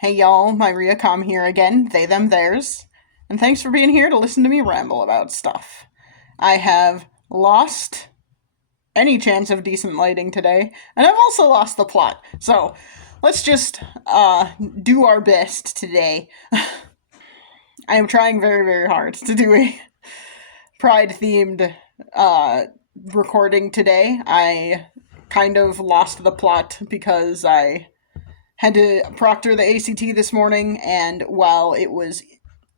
Hey y'all, Myria Com here again, they, them, theirs, and thanks for being here to listen to me ramble about stuff. I have lost any chance of decent lighting today, and I've also lost the plot, so let's just, do our best today. I am trying very, very hard to do a Pride-themed, recording today. I kind of lost the plot because I had to proctor the ACT this morning, and while it was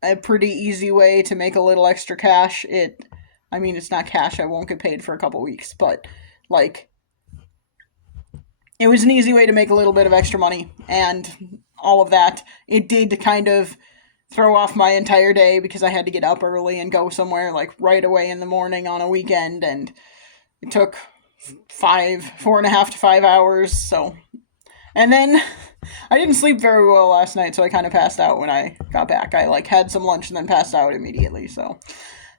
a pretty easy way to make a little extra cash, it's not cash, I won't get paid for a couple weeks, but, like, it was an easy way to make a little bit of extra money, and all of that. It did kind of throw off my entire day because I had to get up early and go somewhere, like, right away in the morning on a weekend, and it took 4.5 to 5 hours, so. And then I didn't sleep very well last night, so I kind of passed out when I got back. I had some lunch and then passed out immediately, so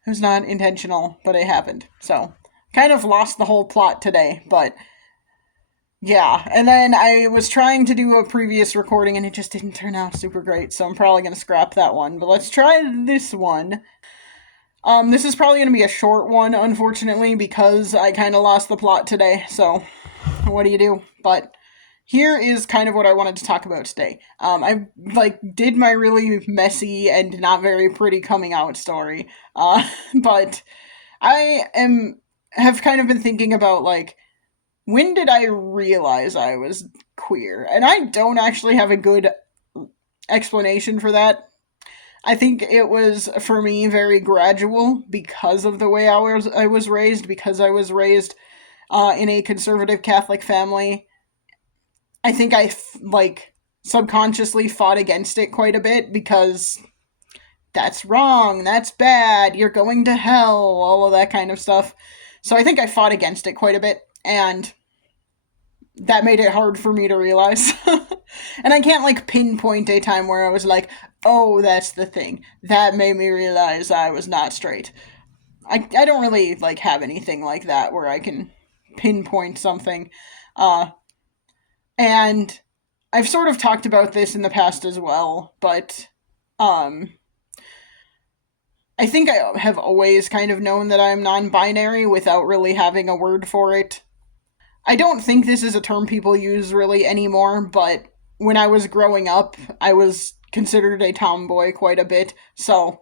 it was not intentional, but it happened. So kind of lost the whole plot today, but yeah. And then I was trying to do a previous recording and it just didn't turn out super great, so I'm probably going to scrap that one. But let's try this one. This is probably going to be a short one, unfortunately, because I kind of lost the plot today, so what do you do? But here is kind of what I wanted to talk about today. I did my really messy and not very pretty coming out story, but have kind of been thinking about when did I realize I was queer, and I don't actually have a good explanation for that. I think it was for me very gradual because of the way I was raised, because I was raised in a conservative Catholic family. I think I subconsciously fought against it quite a bit because that's wrong, that's bad, you're going to hell, all of that kind of stuff. So I think I fought against it quite a bit, and that made it hard for me to realize. And I can't pinpoint a time where I was like, oh, that's the thing. That made me realize I was not straight. I don't really have anything like that where I can pinpoint something. And I've sort of talked about this in the past as well, but I think I have always kind of known that I'm non-binary without really having a word for it. I don't think this is a term people use really anymore, but when I was growing up, I was considered a tomboy quite a bit, so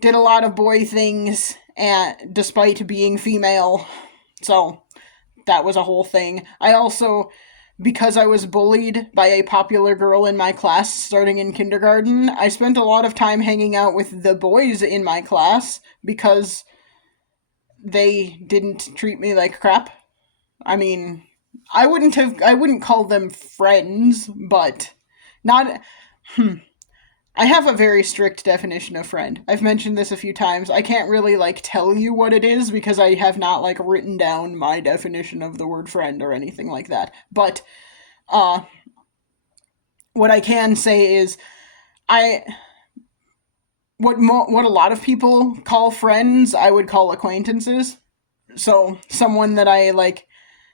did a lot of boy things, and despite being female, so that was a whole thing. I also, because I was bullied by a popular girl in my class starting in kindergarten, I spent a lot of time hanging out with the boys in my class because they didn't treat me like crap. I mean, I wouldn't call them friends, but not, I have a very strict definition of friend. I've mentioned this a few times. I can't really tell you what it is because I have not written down my definition of the word friend or anything like that. But what I can say is I what a lot of people call friends, I would call acquaintances. So someone that I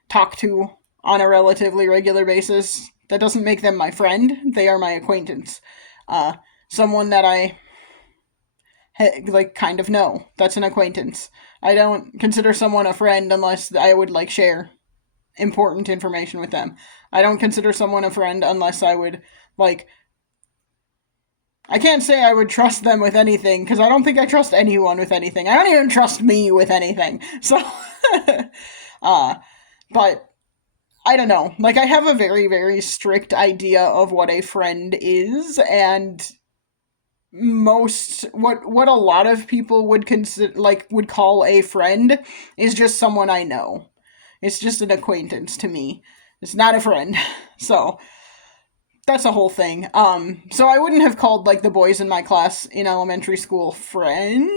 talk to on a relatively regular basis, that doesn't make them my friend. They are my acquaintance. Someone that I kind of know. That's an acquaintance. I don't consider someone a friend unless I would share important information with them. I don't consider someone a friend unless I would I can't say I would trust them with anything because I don't think I trust anyone with anything. I don't even trust me with anything. So but I don't know. I have a very, very strict idea of what a friend is, and what a lot of people would consider would call a friend is just someone I know. It's just an acquaintance to me. It's not a friend. So that's a whole thing. So I wouldn't have called the boys in my class in elementary school friends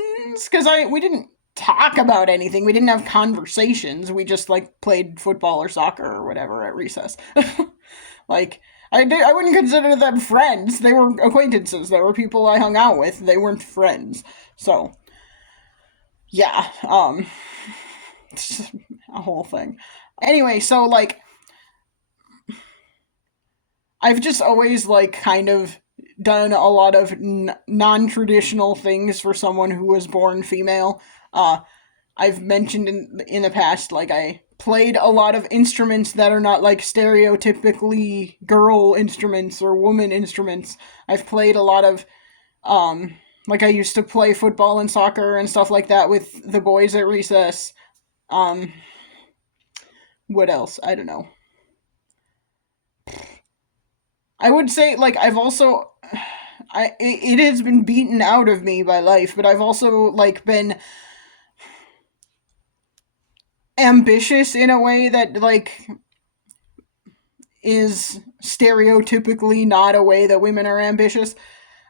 because we didn't talk about anything. We didn't have conversations. We just played football or soccer or whatever at recess. I wouldn't consider them friends. They were acquaintances. They were people I hung out with. They weren't friends. So yeah, it's a whole thing. Anyway, so I've just always like kind of done a lot of non-traditional things for someone who was born female. Uh, I've mentioned in the past, like I played a lot of instruments that are not like stereotypically girl instruments or woman instruments. I've played a lot of like I used to play football and soccer and stuff like that with the boys at recess. Um, what else? I don't know. I would say like I've also it has been beaten out of me by life, but I've also like been ambitious in a way that like is stereotypically not a way that women are ambitious.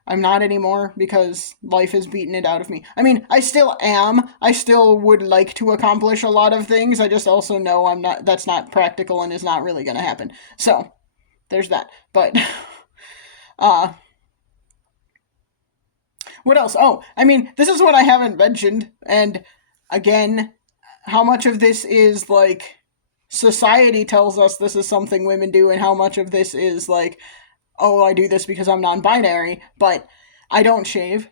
I'm not anymore because life has beaten it out of me. I mean, I still am. I still would like to accomplish a lot of things. I just also know I'm not that's not practical and is not really going to happen. So, there's that. But uh what else? Oh, I mean, this is what I haven't mentioned and again, how much of this is like society tells us this is something women do and how much of this is like, oh, I do this because I'm non-binary, but I don't shave.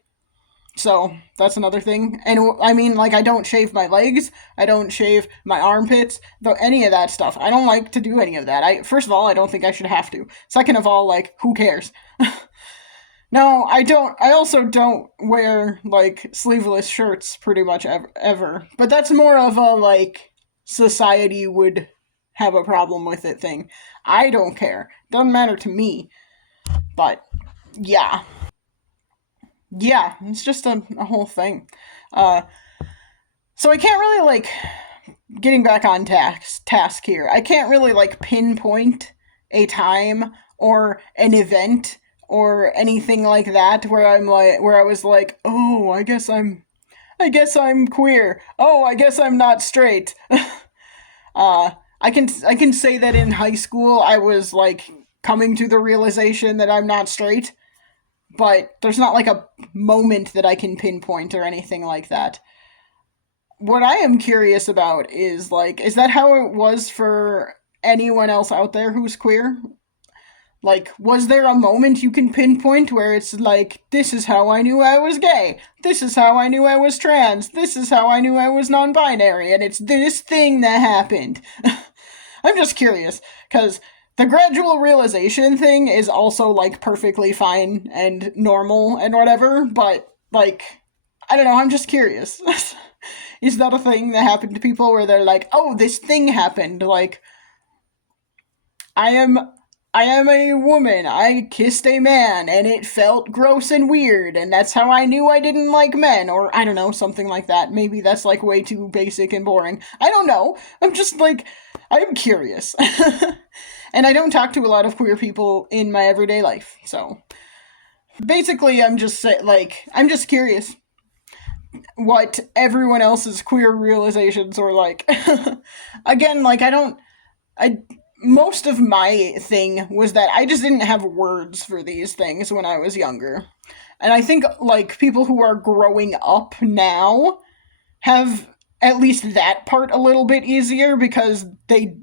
So that's another thing. And I mean, like, I don't shave my legs. I don't shave my armpits. Though any of that stuff. I don't like to do any of that. First of all, I don't think I should have to. Second of all, like, who cares? No, I don't. I also don't wear like sleeveless shirts pretty much ever. But that's more of a like society would have a problem with it thing. I don't care. Doesn't matter to me. But yeah, yeah, it's just a whole thing. Uh, so I can't really like getting back on task here. I can't really like pinpoint a time or an event or anything like that where I was like, "Oh, I guess I'm queer. Oh, I guess I'm not straight." I can say that in high school I was like coming to the realization that I'm not straight, but there's not like a moment that I can pinpoint or anything like that. What I am curious about is like, is that how it was for anyone else out there who's queer? Like, was there a moment you can pinpoint where it's like, this is how I knew I was gay, this is how I knew I was trans, this is how I knew I was non binary, and it's this thing that happened? I'm just curious, because the gradual realization thing is also like perfectly fine and normal and whatever, but like, I don't know, I'm just curious. Is that a thing that happened to people where they're like, oh, this thing happened? Like, I am I am a woman. I kissed a man and it felt gross and weird and that's how I knew I didn't like men or I don't know, something like that. Maybe that's like way too basic and boring. I don't know. I'm just like I'm curious. And I don't talk to a lot of queer people in my everyday life. So, basically I'm just curious what everyone else's queer realizations are like. Again, like I most of my thing was that I just didn't have words for these things when I was younger. And I think like people who are growing up now have at least that part a little bit easier because the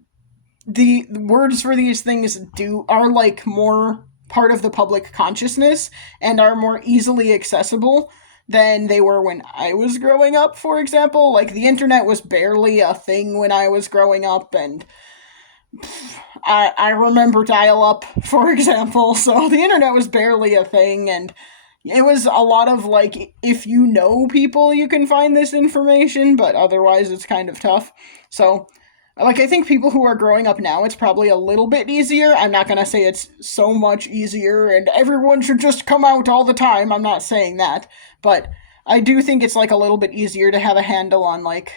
words for these things do are like more part of the public consciousness and are more easily accessible than they were when I was growing up, for example. Like the internet was barely a thing when I was growing up and I remember dial up, for example, so the internet was barely a thing, and it was a lot of like, if you know people, you can find this information, but otherwise it's kind of tough. So, like, I think people who are growing up now, it's probably a little bit easier. I'm not gonna say it's so much easier, and everyone should just come out all the time. I'm not saying that, but I do think it's like a little bit easier to have a handle on like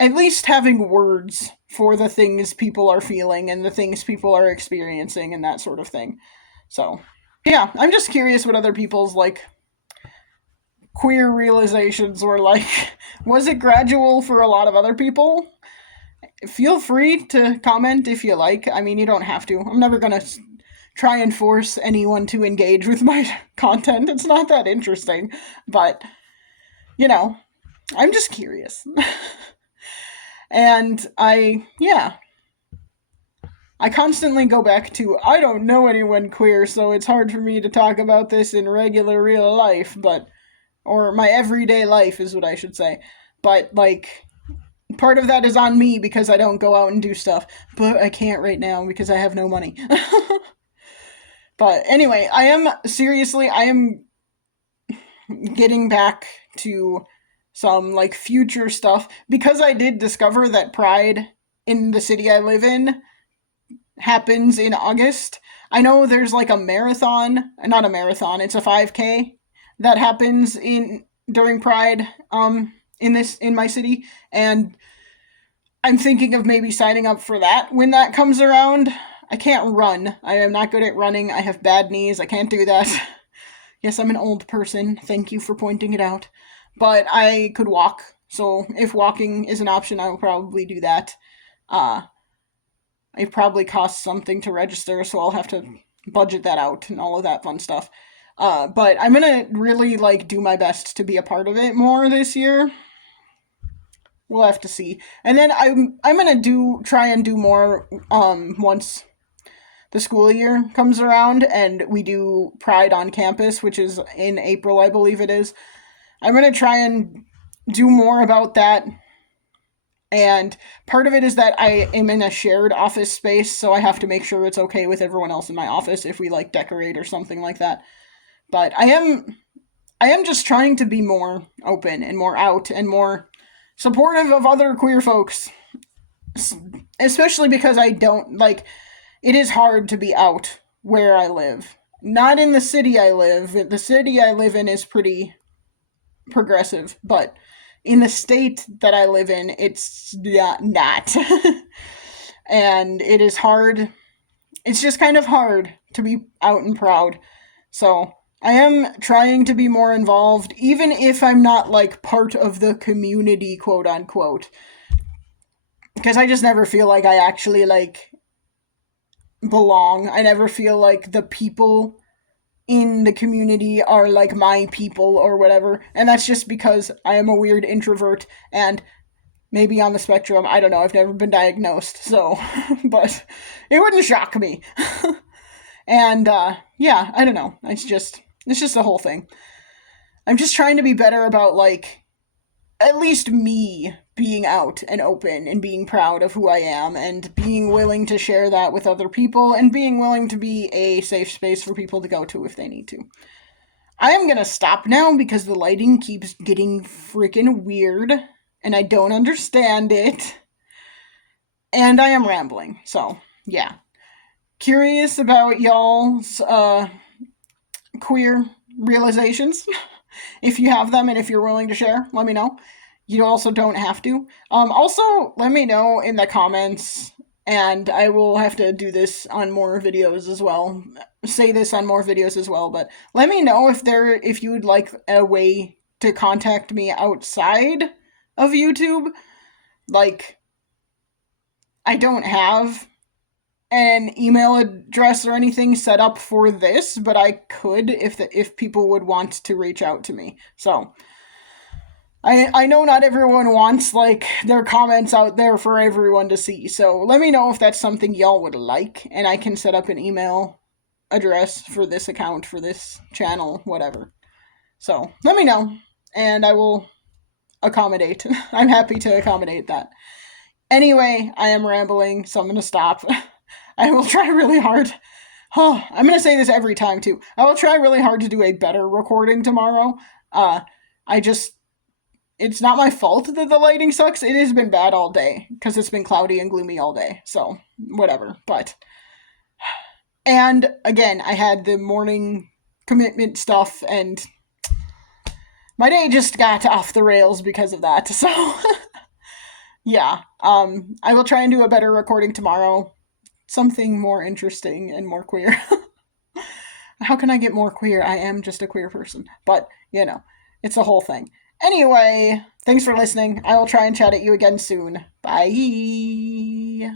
at least having words for the things people are feeling and the things people are experiencing and that sort of thing. So, yeah, I'm just curious what other people's like queer realizations were like. Was it gradual for a lot of other people? Feel free to comment if you like. I mean, you don't have to. I'm never gonna try and force anyone to engage with my content. It's not that interesting. But, you know, I'm just curious. And yeah, I constantly go back to, I don't know anyone queer, so it's hard for me to talk about this in regular real life, or my everyday life is what I should say. But, like, part of that is on me because I don't go out and do stuff. But I can't right now because I have no money. But anyway, I am getting back to some, like, future stuff because I did discover that Pride in the city I live in happens in August. I know there's like a marathon, not a marathon, it's a 5K that happens in during Pride in my city, and I'm thinking of maybe signing up for that when that comes around. I can't run. I am not good at running. I have bad knees. I can't do that. Yes, I'm an old person. Thank you for pointing it out. But I could walk. So if walking is an option, I will probably do that. It probably costs something to register, so I'll have to budget that out and all of that fun stuff. But I'm gonna really, like, do my best to be a part of it more this year. We'll have to see. And then I'm gonna try and do more once the school year comes around and we do Pride on campus, which is in April, I believe it is. I'm gonna try and do more about that. And part of it is that I am in a shared office space, so I have to make sure it's okay with everyone else in my office if we, like, decorate or something like that. But I am just trying to be more open and more out and more supportive of other queer folks. Especially because I don't, like, it is hard to be out where I live. Not in the city I live. The city I live in is pretty progressive, but in the state that I live in, it's not. And it is hard. It's just kind of hard to be out and proud. So I am trying to be more involved, even if I'm not, like, part of the community, quote unquote. Because I just never feel like I actually, like, belong. I never feel like the people in the community are, like, my people or whatever, and that's just because I am a weird introvert and maybe on the spectrum. I don't know, I've never been diagnosed, so but it wouldn't shock me. And yeah, I don't know, it's just the whole thing. I'm just trying to be better about, like, at least me being out and open and being proud of who I am and being willing to share that with other people and being willing to be a safe space for people to go to if they need to. I am gonna stop now because the lighting keeps getting freaking weird and I don't understand it. And I am rambling, so yeah. Curious about y'all's queer realizations. If you have them and if you're willing to share, let me know. You also don't have to. Also, let me know in the comments, and I will have to do this on more videos as well. Say this on more videos as well, but let me know if you would like a way to contact me outside of YouTube. Like, I don't have an email address or anything set up for this, but I could if people would want to reach out to me. So I know not everyone wants, like, their comments out there for everyone to see, so let me know if that's something y'all would like, and I can set up an email address for this account, for this channel, whatever. So let me know, and I will accommodate. I'm happy to accommodate that. Anyway, I am rambling, so I'm going to stop. I will try really hard. I'm going to say this every time, too. I will try really hard to do a better recording tomorrow. It's not my fault that the lighting sucks. It has been bad all day, because it's been cloudy and gloomy all day. So, whatever. And, again, I had the morning commitment stuff, and my day just got off the rails because of that. So, yeah. I will try and do a better recording tomorrow. Something more interesting and more queer. How can I get more queer? I am just a queer person. But, it's a whole thing. Anyway, thanks for listening. I will try and chat at you again soon. Bye.